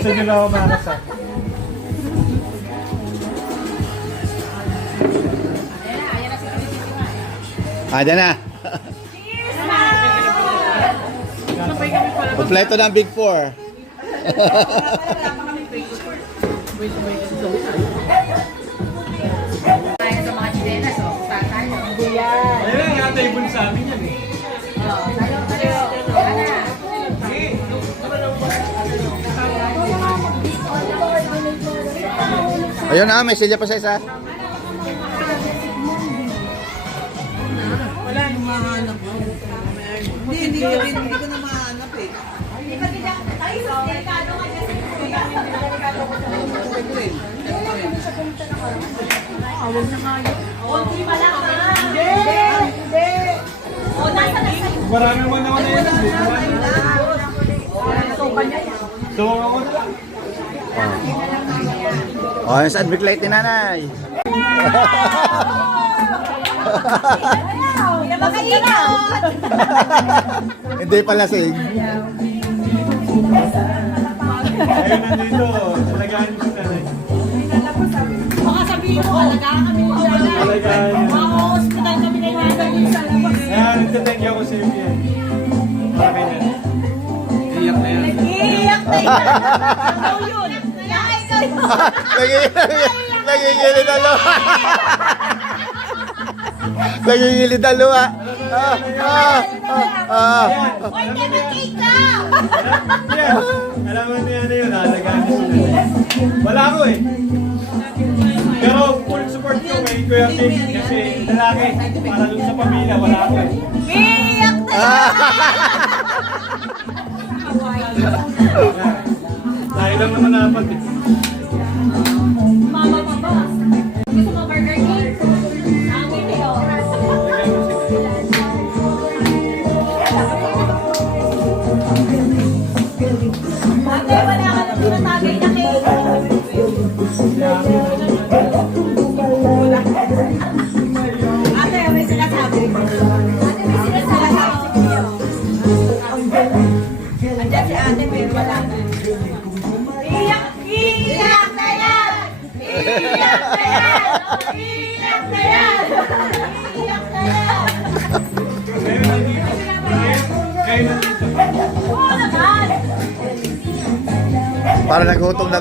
Gusto nyo lang ako marasak. Dyan na. Kompleto ng Big Four. Tayo sa mga chilenas, oh. Tayo. Ayun nga, table sa amin yan eh. Ayun na, may silya pa sa isa. Wala nang mahanap mo. Hindi ko na mahanap eh. Huwag na kayo. Konti pa lang, ha? Hindi. O, nasa na sa'yo. Marami naman ako na yun. So, ako na lang. Yung sandwich light ni nanay. Hindi pala sing. Ayun nandito. Talagaan nyo sa nanay. Baka sabihin mo, alagaan kami mo. Talagaan nyo. Mga hospital kami na yung sa labas. Ayan, nagtathank you ako sa iyo yan. Marami na. Iyak na yan. Iiyak na yun. Ikaw yun. Ikaw yun. Nagigilid na luha. Nagigilid na luha. Huwag na mag-cake ka. Yan. Alam mo na yan yun. Alagaan nyo sa nanay. Wala ako eh. Pero full support ko kay Kuya Vic kasi lalaki. Para dun sa pamilya, wala ako eh. Iiyak na yun. Tayo lang naman dapat eh. Mama pa ba? Gusto mo Burger King? Amin eh, oh. Ate, wala ka na tinatagay na cake. Ate, may sinasabi. Ate, may sinasabi. Andiyan si ate, pero wala na. Iyak! Iyak na yan! Iyak na yan! Iyak na yan! Iyak na yan! Kayo nandito. Kayo nandito. Oo naman! Para nagutom na to.